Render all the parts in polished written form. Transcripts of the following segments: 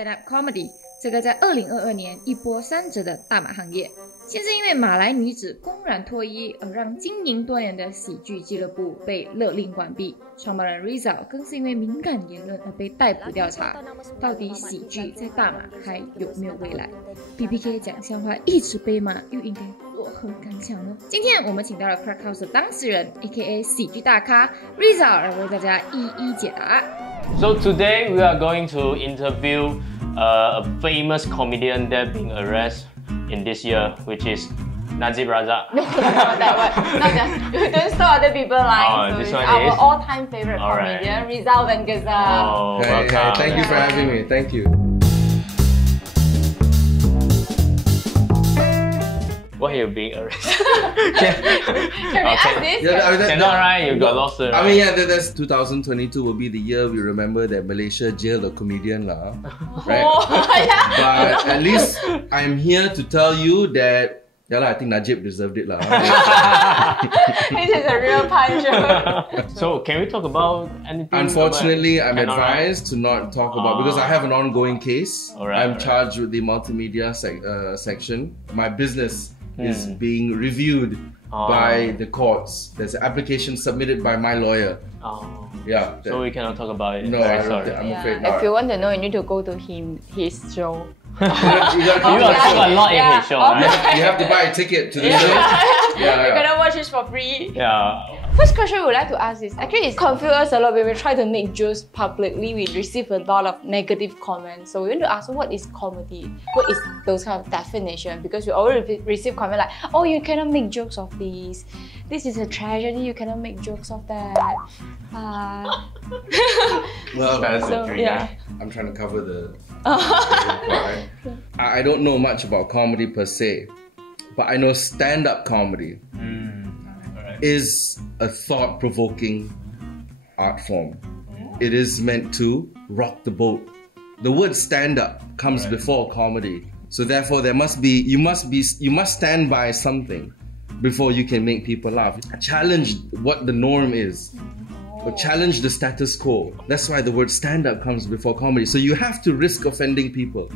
stand-up comedy 这个在2022年一波三折的大马行业，现在因为马来女子公然脱衣而让经营多年的喜剧俱乐部被勒令关闭，创办人 Rizal 更是因为敏感言论而被逮捕调查。到底喜剧在大马还有没有未来？ BPK 讲笑话一直被骂，又应该作何感想呢？今天我们请到了 Crackhouse 的当事人 AKA 喜剧大咖 Rizal 来为大家一一解答。So today we are going to interview a famous comedian that being arrested in this year, which is Najib Razak. No, not that one. Not that. Don't stop other people lying. This So one it's our is? all-time favorite Alright. comedian, Rizal and Ghazal. Oh, Hey, welcome. thank you for having me. Thank you. Why are you being arrested? Can we ask this? Cannot, right? You got lost. I mean, yeah, that's 2022 will be the year we remember that Malaysia jailed a comedian, lah, right? Oh, yeah. But at least I'm here to tell you that, yeah, I think Najib deserved it, lah. This is a real punch. So can we talk about anything? Unfortunately, I'm Cannot, right? advised to not talk about because I have an ongoing case. Alright, I'm alright. charged with the multimedia section. My business is being reviewed by the courts. There's an application submitted by my lawyer. Oh. Yeah. So we cannot talk about it. No, Very I don't sorry. think, I'm Yeah. afraid If not. you want to know, you need to go to his show. You gotta You come are to the talking show. a lot in Yeah. his show, right? You have to buy a ticket to the show. You're Yeah. gonna watch this for free. Yeah. First question we would like to ask is, actually it's confused us a lot when we try to make jokes publicly. We receive a lot of negative comments. So we want to ask, what is comedy? What is those kind of definition? Because we already receive comment like, oh, you cannot make jokes of this. This is a tragedy, you cannot make jokes of that. Well, So, yeah. I'm trying to cover the part. I don't know much about comedy per se, but I know stand-up comedy is a thought-provoking art form. It is meant to rock the boat. The word stand-up comes before comedy, so therefore you must stand by something before you can make people laugh. Challenge what the norm is. Or challenge the status quo. That's why the word stand-up comes before comedy. So you have to risk offending people.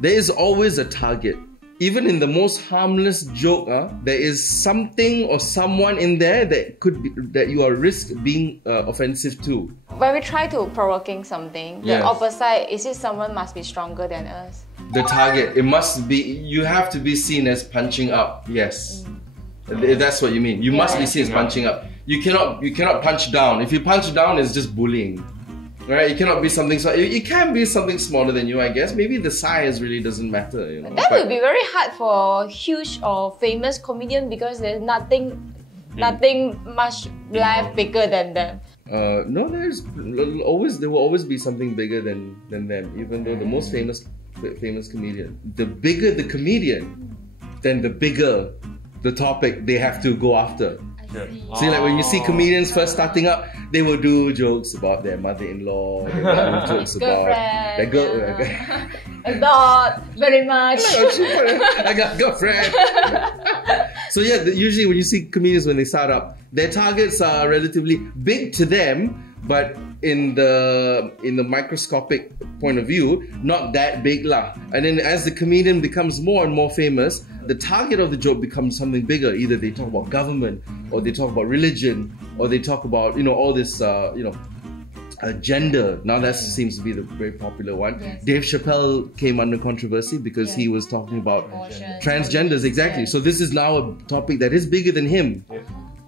There is always a target. Even in the most harmless joke, there is something or someone in there that could be, that you are risk being offensive to. When we try to provoking something, the Yes. opposite is it someone must be stronger than us. The target, it must be, you have to be seen as punching up. Yes. If that's what you mean. You must be seen as punching up. You cannot punch down. If you punch down, it's just bullying. Right? You cannot be something so. It can be something smaller than you, I guess. Maybe the size really doesn't matter. You know. That would be very hard for huge or famous comedian because there's nothing much life bigger than them. No, there will always be something bigger than them. Even though the most famous comedian, the bigger the comedian, then the bigger the topic they have to go after. See, like when you see comedians first starting up, they will do jokes about their mother-in-law, they will do jokes about their girlfriend. Not very much. I got a girlfriend. So yeah, usually when you see comedians when they start up, their targets are relatively big to them, but in the microscopic point of view, not that big lah. And then as the comedian becomes more and more famous, the target of the joke becomes something bigger. Either they talk about government, or they talk about religion, or they talk about all this gender. Now that seems to be the very popular one. Yes. Dave Chappelle came under controversy because he was talking about transgenders. Exactly. So this is now a topic that is bigger than him.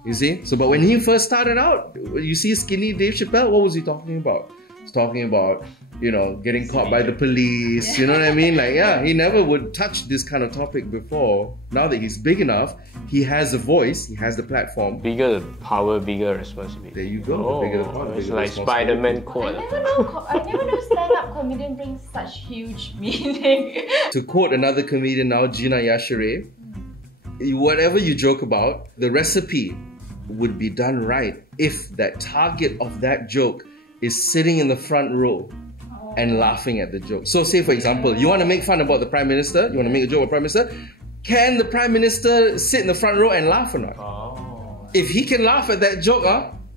You see? So, but when he first started out, you see skinny Dave Chappelle, what was he talking about? He's talking about, getting caught by the police, you know what I mean? Like, yeah, he never would touch this kind of topic before. Now that he's big enough, he has a voice, he has the platform. Bigger the power, bigger responsibility. There you go, the bigger the power, the It's bigger like the Spider-Man quote. I never know stand-up comedian brings such huge meaning. To quote another comedian now, Gina Yashere, whatever you joke about, the recipe would be done right if that target of that joke is sitting in the front row and laughing at the joke. So say for example, you want to make fun about the Prime Minister, you want to make a joke about Prime Minister, can the Prime Minister sit in the front row and laugh or not? If he can laugh at that joke,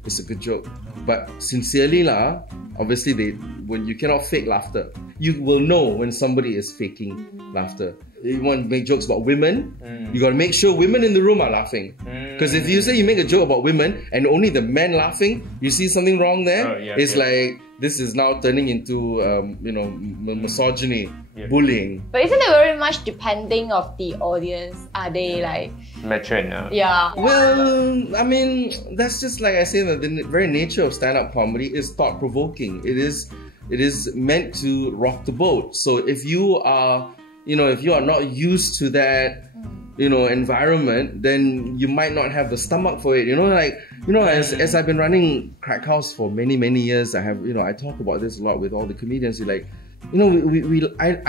it's a good joke. But sincerely lah, obviously when you cannot fake laughter, you will know when somebody is faking laughter. You want to make jokes about women, you got to make sure women in the room are laughing. Because if you say you make a joke about women and only the men laughing, you see something wrong there. It's like this is now turning into misogyny, bullying. But isn't it very much depending of the audience? Are they like mature? Yeah. Well, I mean, that's just like I say, that the very nature of stand-up comedy is thought-provoking. It is meant to rock the boat. So if you are not used to that, environment, then you might not have the stomach for it. As I've been running Crackhouse for many, many years, I talk about this a lot with all the comedians. I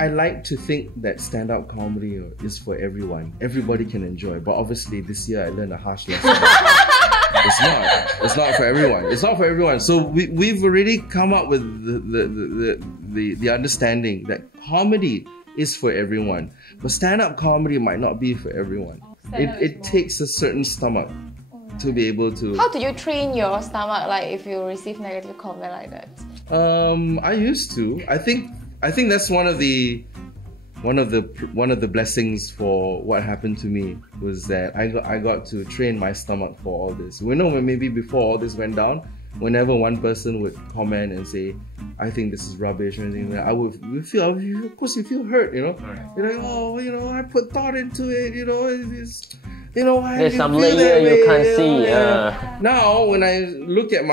like to think that stand-up comedy is for everyone. Everybody can enjoy. But obviously this year I learned a harsh lesson. It's not for everyone. It's not for everyone. So we've already come up with the understanding that comedy is for everyone, but stand-up comedy might not be for everyone. It takes a certain stomach to be able to. How do you train your stomach? Like if you receive negative comment like that? I used to. I think that's one of the blessings for what happened to me was that I got to train my stomach for all this. Maybe before all this went down, whenever one person would comment and say, I think this is rubbish or anything like that, I would feel, of course you feel hurt, You're like, I put thought into it, There's some layer you can't see. Now, when I look at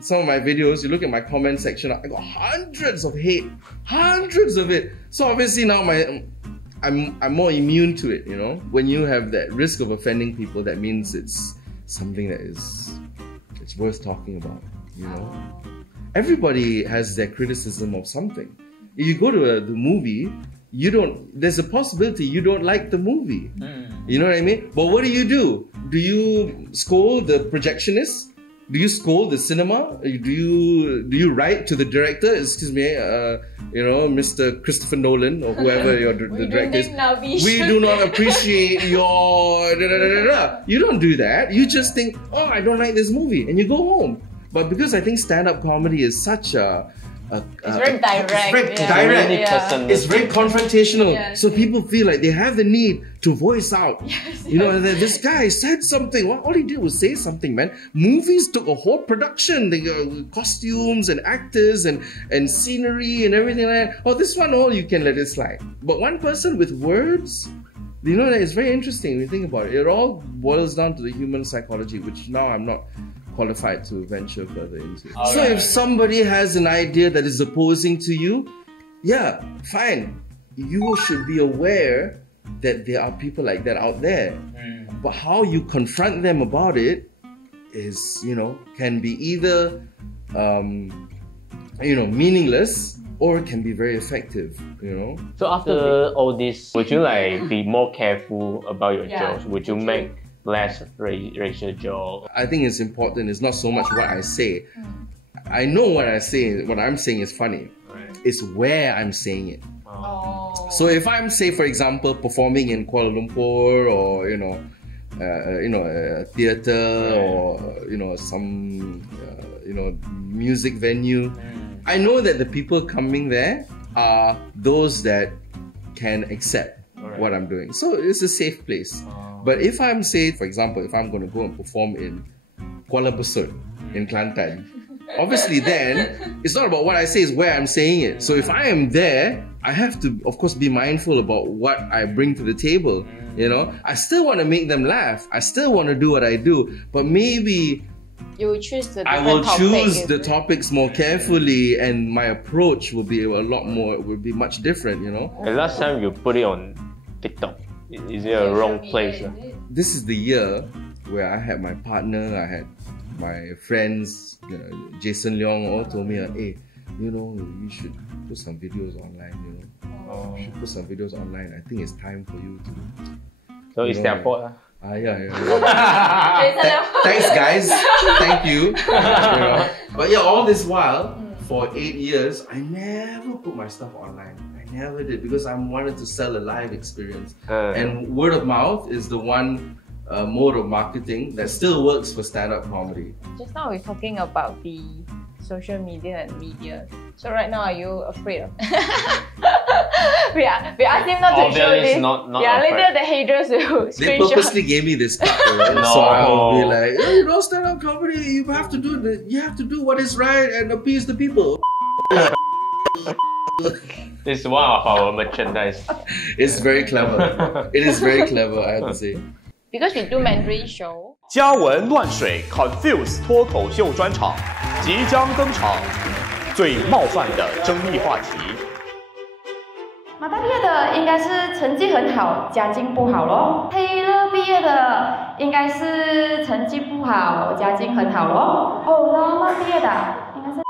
some of my videos, you look at my comment section, I got hundreds of hate, hundreds of it. So obviously now I'm more immune to it, When you have that risk of offending people, that means it's something that it's worth talking about, Everybody has their criticism of something. If you go to the movie, there's a possibility you don't like the movie. You know what I mean? But what do? Do you scold the projectionist? Do you scold the cinema? Do you write to the director? Excuse me, Mr. Christopher Nolan or whoever the director is. We do not appreciate your You don't do that. You just think, oh, I don't like this movie, and you go home. But because I think stand-up comedy is such it's very direct. It's very direct. It's very confrontational. So people feel like they have the need to voice out. This guy said something. All he did was say something, man. Movies took a whole production. They got costumes and actors and scenery and everything like that. Oh, this one, you can let it slide. But one person with words, that is very interesting when you think about it. It all boils down to the human psychology, which now I'm not qualified to venture further into. So if somebody has an idea that is opposing to you, yeah, fine. You should be aware that there are people like that out there. But how you confront them about it is, can be either, meaningless or it can be very effective, So after all this, would you be more careful about your jokes? Would you make less racial joke? I think it's important. It's not so much what I say. I know what I'm saying is funny. It's where I'm saying it. So if I'm, say, for example, performing in Kuala Lumpur or a theater or some music venue, I know that the people coming there are those that can accept what I'm doing. So it's a safe place. But if I'm, say, for example, if I'm going to go and perform in Kuala Besut, in Kelantan, obviously then, it's not about what I say, it's where I'm saying it. So if I am there, I have to, of course, be mindful about what I bring to the table. I still want to make them laugh. I still want to do what I do. But maybe you will choose the topics more carefully, and my approach will be much different, The last time you put it on TikTok, is it a wrong place? This is the year where I had my partner, I had my friends, Jason Leong all told me, hey, you should put some videos online, You should put some videos online. I think it's time for you to... So it's their fault? Yeah. Thanks, guys. Thank you. But yeah, all this while, for 8 years, I never put my stuff online. I never did, because I wanted to sell a live experience. And word of mouth is the one mode of marketing that still works for stand-up comedy. Just now we're talking about the social media and media. So right now, are you afraid of? we asked him not to show this. Not yeah, afraid. later the haters will They screenshot. purposely gave me this cover, right? No. So I'll be like, oh, you know, stand-up comedy, you have to do what is right and appease the people. This is one of our merchandise. It's very clever. It is very clever, I have to say. Because we do Mandarin show. 嘉雯乱水 Konfius 脱口秀专场即将登场，最冒犯的争议话题。马大毕业的应该是成绩很好，家境不好咯。黑乐毕业的应该是成绩不好，家境很好咯。哦，拉曼毕业的应该是。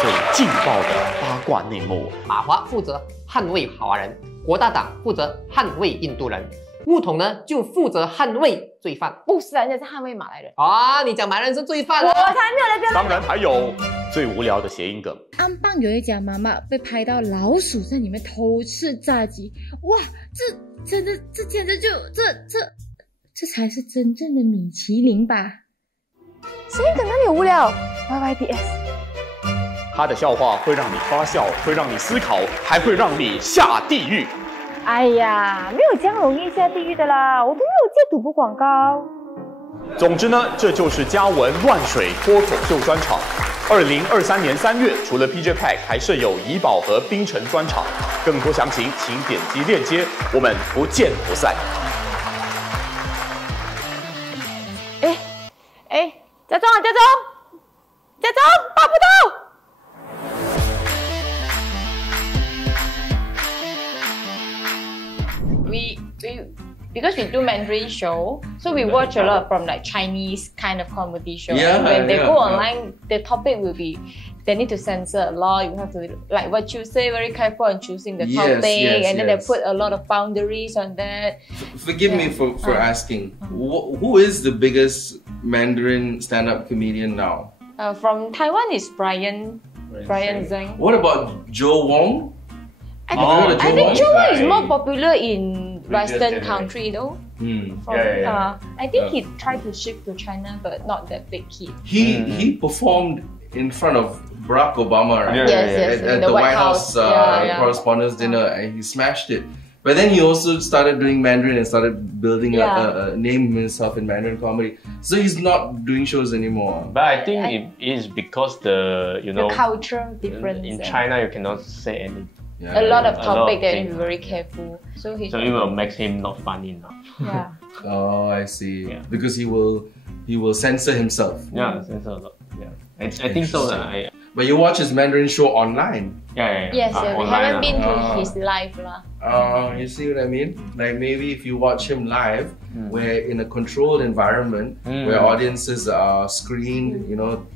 最劲爆的八卦内幕。马华负责捍卫华人，国大党负责捍卫印度人，木桶呢就负责捍卫罪犯。不是，人家是捍卫马来人。啊，你讲马来人是罪犯啊？我才没有在标。当然还有最无聊的谐音梗。安邦有一家妈妈被拍到老鼠在里面偷吃炸鸡，哇，这简直就这才是真正的米其林吧？谐音梗哪里有无聊 ？YYDS。他的笑话会让你发笑，会让你思考，还会让你下地狱。哎呀，没有这样容易下地狱的啦，我都没有接赌博广告。总之呢，这就是嘉雯乱水脱口秀专场。2023年3月，除了 PJPAC， 还设有怡保和槟城专场。更多详情请点击链接，我们不见不散。哎，家中，打不到。Because we do Mandarin show, so we watch a lot from like Chinese kind of comedy show. Yeah, When they yeah, go yeah. online, the topic will be they need to censor a lot. You have to like what you say, very careful on choosing the Yes, topic, yes, and then yes. they put a lot of boundaries on that. Forgive me for asking, who is the biggest Mandarin stand-up comedian now? From Taiwan is Brian Zhang. What about Joe Wong? I heard of Joe think Wong? Joe Wong is more Right. popular in Western generation. country though. Hmm. From, Yeah. I think he tried to shift to China, but not that big hit. He performed in front of Barack Obama, right? Yeah, Yes, yeah, in At the White House Yeah. Correspondents' Dinner, and he smashed it. But then he also started doing Mandarin and started building a name himself in Mandarin comedy. So he's not doing shows anymore. But I think it is because the cultural difference. in China you cannot say anything. Yeah. A lot of A lot topic of that you things. be very careful. So he's So it will make him not funny enough. yeah. Oh, I see. Yeah. Because he will censor himself. Yeah, that's a lot. Yeah, I think so. But you watch his Mandarin show online. Yeah. Yes, we Online haven't been to Ah. his live lah. You see what I mean? Like maybe if you watch him live, where in a controlled environment, where audiences are screened,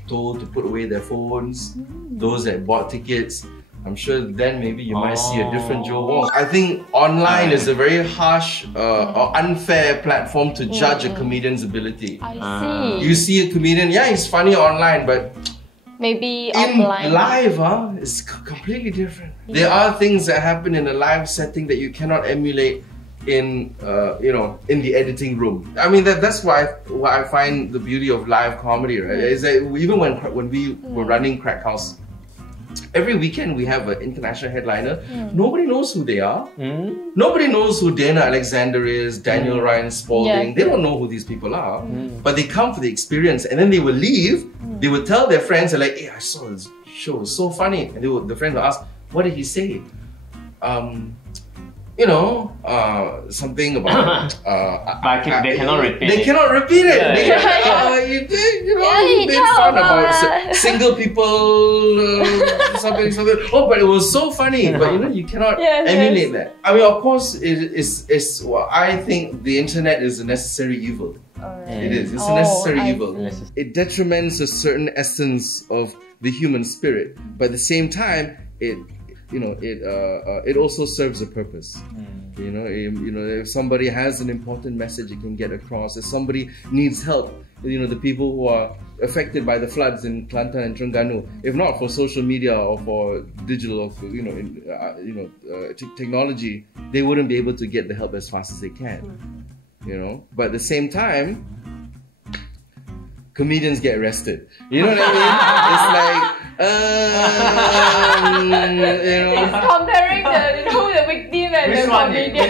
told to put away their phones, those that bought tickets, I'm sure then maybe you might see a different Joe Wong. I think online is a very harsh or unfair platform to judge a comedian's ability. I see. You see a comedian, yeah, he's funny online, but Maybe in offline. live, it's completely different. There are things that happen in a live setting that you cannot emulate in in the editing room. I mean that's why I find the beauty of live comedy, right? Is that even when we were running Crackhouse, every weekend we have an international headliner. Nobody knows who they are. Nobody knows who Dana Alexander is, Daniel Ryan Spalding. Yeah. They don't know who these people are. But they come for the experience and then they will leave. They would tell their friends, they're like, hey, I saw this show, it was so funny. And the friends will ask, what did he say? Something about But they cannot repeat They it. cannot repeat it. Yeah, They yeah. you did, you he made told fun about about single people, something. Oh, but it was so funny. But you cannot Yes, emulate that. I mean, of course, I think the internet is a necessary evil. It is. It's a necessary evil. It detriments a certain essence of the human spirit, but at the same time, it also serves a purpose. You know, if somebody has an important message, it can get across. If somebody needs help, the people who are affected by the floods in Kelantan and Terengganu, if not for social media or for digital, technology, they wouldn't be able to get the help as fast as they can. But at the same time, comedians get arrested. You know what I mean? It's like, comparing the victim and the comedian.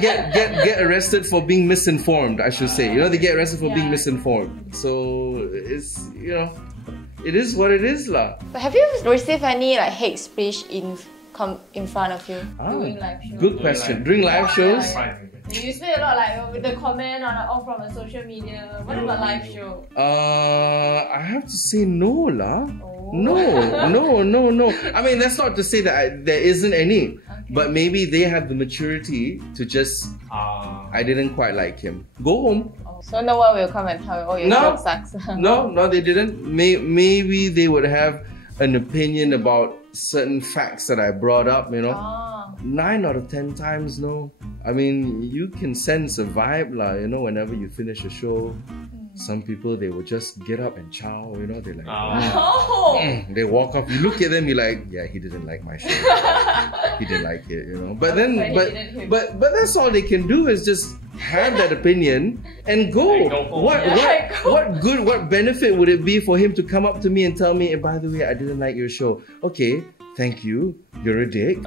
Get arrested for being misinformed, I should say. They get arrested for being misinformed. So it's, it is what it is lah. But have you received any hate speech in front of you during live shows? Good question. During live shows? You say a lot with the comment or from the social media. What about live show? I have to say no lah. No. I mean, that's not to say that there isn't any. Okay. But maybe they have the maturity to just, I didn't quite like him. Go home. So no one will come and tell you, your joke sucks. No, they didn't. Maybe they would have an opinion about certain facts that I brought up, 9 out of 10 times, no. I mean, you can sense a vibe lah, whenever you finish a show. Some people, they will just get up and chow, they're like, they walk off. You look at them, you're like, yeah, he didn't like my show. He didn't like it, But then, but that's all they can do is just have that opinion and go. What benefit would it be for him to come up to me and tell me, by the way, I didn't like your show. Okay, thank you. You're a dick.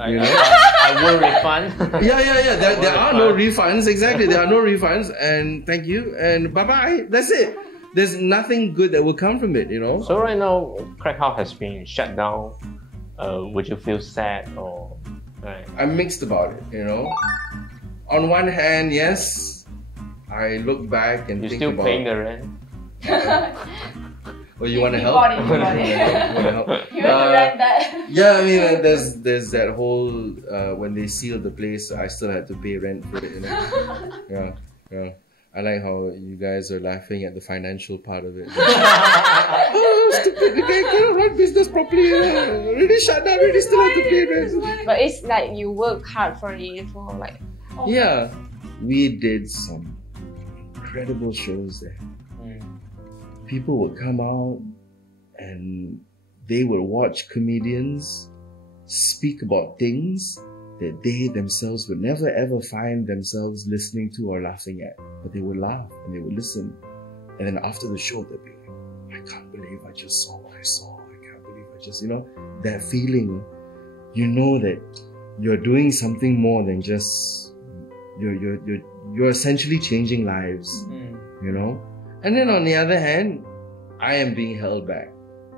I will refund. Yeah. There are no refunds. Exactly. There are no refunds. And thank you. And bye-bye. That's it. There's nothing good that will come from it, So right now, Crackhouse has been shut down. Would you feel sad or... Right? I'm mixed about it, On one hand, yes. I look back and think about... You're still paying the rent? Well, you want to help? You want to rent that? Yeah, I mean, there's that whole when they sealed the place, I still had to pay rent for it. Yeah. I like how you guys are laughing at the financial part of it. Oh, stupid! The guy cannot run business properly. Already shut down. Already still have to pay rent. But it's like you work hard for it Yeah, we did some incredible shows there. People would come out and they would watch comedians speak about things that they themselves would never ever find themselves listening to or laughing at. But they would laugh and they would listen. And then after the show, they'd be like, I can't believe I just saw what I saw. I can't believe I just, that feeling, that you're doing something more than just, you're essentially changing lives, And then on the other hand, I am being held back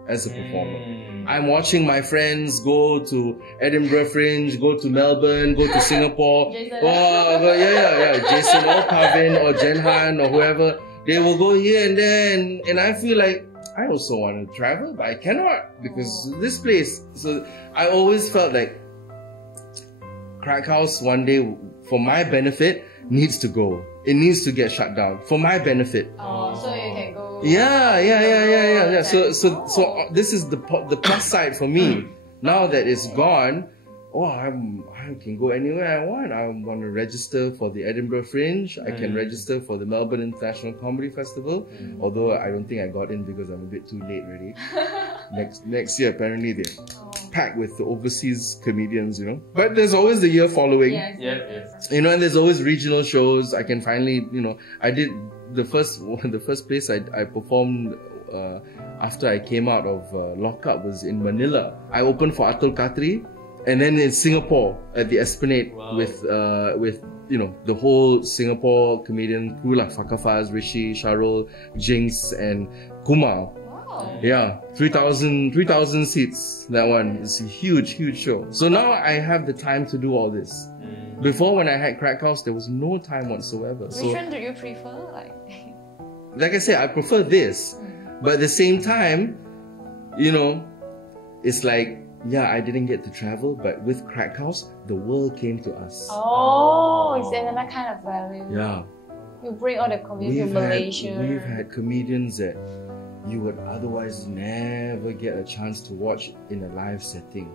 as a performer. I'm watching my friends go to Edinburgh Fringe, go to Melbourne, go to Singapore. Jason or Kavin or Jenhan or whoever. They will go here and there and I feel like I also want to travel, but I cannot because this place. So I always felt like Crackhouse one day, for my benefit, needs to go. It needs to get shut down for my benefit. So you can go. Yeah. So this is the plus side for me. Now that it's gone, I can go anywhere I want. I want to register for the Edinburgh Fringe. I can register for the Melbourne International Comedy Festival. Although I don't think I got in because I'm a bit too late already. Next year, apparently they're packed with the overseas comedians, But there's always the year following. Yes. And there's always regional shows. I can finally, I did the first place I performed after I came out of lockup was in Manila. I opened for Atul Khatri. And then in Singapore at the Esplanade with the whole Singapore comedian crew like Fakafaz, Rishi, Sharul, Jinx and Kumar. Wow. Yeah, 3,000 seats. That one is a huge show. So now I have the time to do all this. Before when I had Crackhouse, there was no time whatsoever. Which one do you prefer? Like I said, I prefer this, but at the same time, it's like. Yeah, I didn't get to travel, but with Crackhouse, the world came to us. It's another kind of value. Yeah. You bring all the comedians from Malaysia. We've had comedians that you would otherwise never get a chance to watch in a live setting.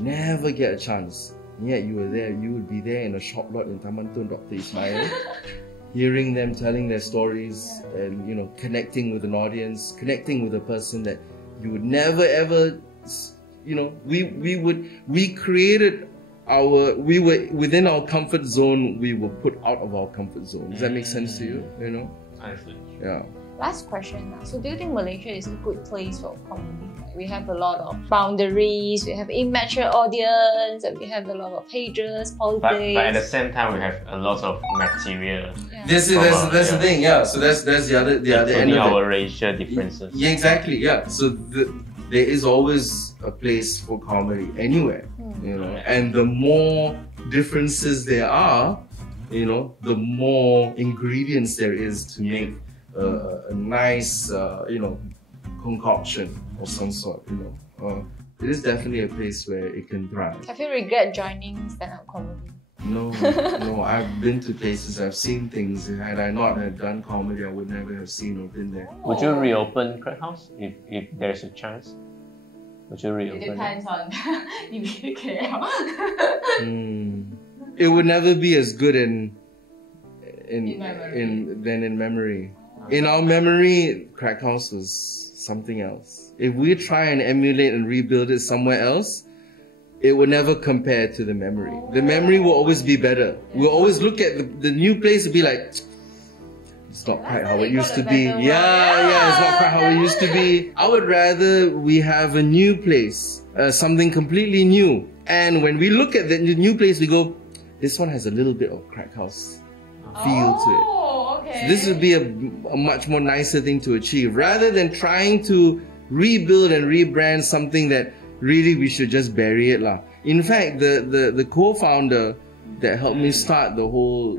Never get a chance. And yet you were there. You would be there in a shop lot in Taman Tun, Dr. Ismail, hearing them telling their stories, and connecting with an audience, connecting with a person that you would never ever, we created we were within our comfort zone. We were put out of our comfort zone. Does that make sense to you? I see. Yeah. Last question. So do you think Malaysia is a good place for comedy? We have a lot of boundaries, we have immature audience, and we have a lot of pages, politics. But at the same time, we have a lot of material. Yeah. That's the thing, yeah. So that's the other end of our racial differences. Yeah, exactly, yeah. So there is always a place for comedy anywhere, and the more differences there are, the more ingredients there is to make a nice, concoction of some sort, It is definitely a place where it can thrive. Have you regret joining stand-up comedy? No, I've been to places, I've seen things. Had I not had done comedy, I would never have seen or been there. Would you reopen Crackhouse if there's a chance? Would you reopen? It depends on It would never be as good in memory. In our memory, Crackhouse was something else. If we try and emulate and rebuild it somewhere else, it will never compare to the memory. The memory will always be better. We'll always look at the new place and be like, it's not quite how it used to be. Yeah, it's not quite how it used to be. I would rather we have a new place, something completely new. And when we look at the new place, we go, this one has a little bit of Crackhouse feel to it. Okay. So this would be a much more nicer thing to achieve, rather than trying to rebuild and rebrand something that really we should just bury it lah. In fact, the co-founder that helped me start the whole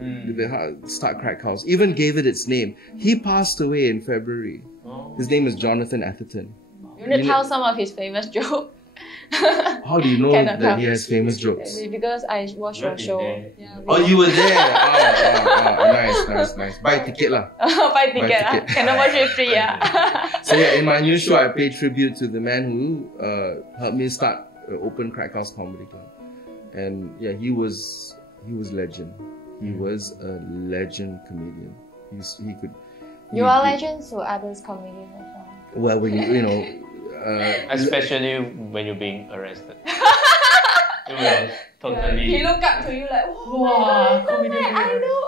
start Crackhouse even gave it its name. He passed away in February. His name is Jonathan Atherton. You want to tell some of his famous jokes? How do you know that he has famous jokes? Because I watched your show. Oh, you were there. Nice. Buy ticket lah. Buy ticket. Cannot watch it free. So in my new show, I pay tribute to the man who helped me start Open Crackhouse Comedy Club, and he was legend. He was a legend comedian. He could. You are legends to others comedians as well. Well, when especially when you're being arrested. Totally. He look up to you like, wow, comedian. I know.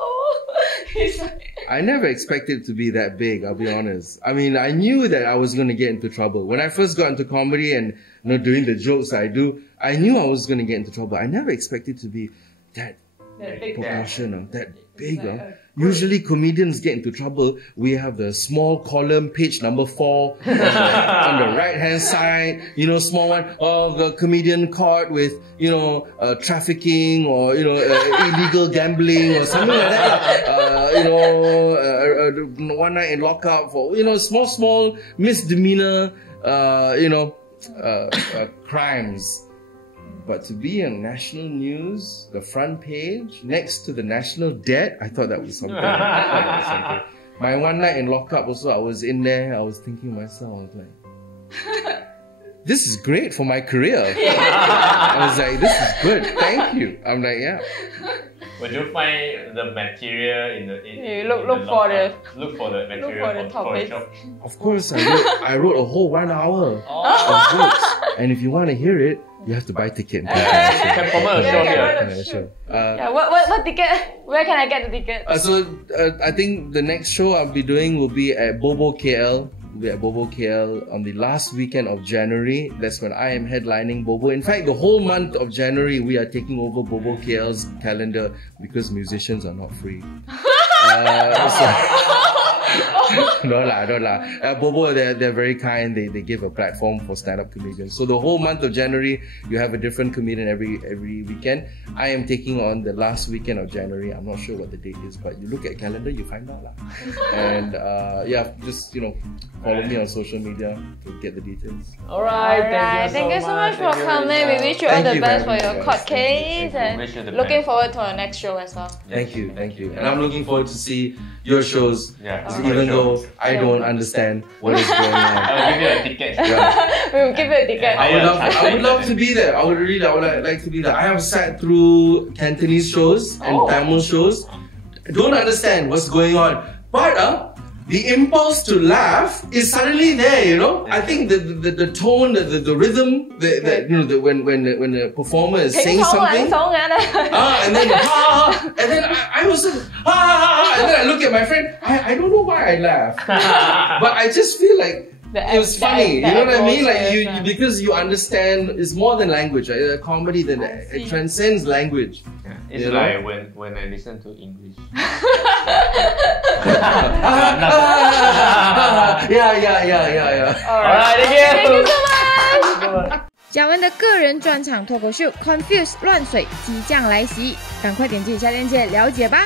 He's like, I never expected it to be that big, I'll be honest. I mean, I knew that I was going to get into trouble. When I first got into comedy and doing the jokes I do, I knew I was going to get into trouble. I never expected it to be that proportion, that big. Usually comedians get into trouble. We have the small column, page number 4 on the right hand side, small one of the comedian caught with, trafficking or, illegal gambling or something like that. One night in lockup for, small misdemeanor, crimes. But to be on national news, the front page, next to the national debt, I thought that was something. My one night in lockup also, I was in there, I was thinking to myself, I was like, this is great for my career. I was like, this is good, thank you. I'm like, yeah. Would you find the material in the look for the material for the job? Of course, I wrote a whole 1 hour of jokes. And if you want to hear it, you have to buy ticket. Can promote a show here. What ticket? Where can I get the ticket? I think the next show I'll be doing will be at Bobo KL. We'll be at Bobo KL on the last weekend of January. That's when I am headlining Bobo. In fact, the whole month of January, we are taking over Bobo KL's calendar because musicians are not free. No lah. Bobo, they're very kind. They give a platform for stand-up comedians. So the whole month of January, you have a different comedian every weekend. I am taking on the last weekend of January. I'm not sure what the date is, but you look at calendar, you find out lah. And just follow me on social media to get the details. Alright, thank you so much for coming. We wish you all the best for your court case, and looking forward to our next show as well. Thank you. And I'm looking forward to see your shows. Even though so I don't understand what is going on. I'll give you a ticket. Yeah. We will give you a ticket. I would love to be there. I would like to be there. I have sat through Cantonese shows and Tamil shows. I don't understand what's going on, but the impulse to laugh is suddenly there. You know, I think the tone, the rhythm, when the performer is saying something, and then I was and then I look at my friend. I don't know why I laugh, but I just feel like it was funny. You know what I mean? Like because you understand, it's more than language. Right? Comedy it transcends language. It's like when I listen to English. Yeah. Alright, thank you so much. 嘉雯的个人专场脱口秀 Konfius 乱水即将来袭，赶快点击以下链接了解吧。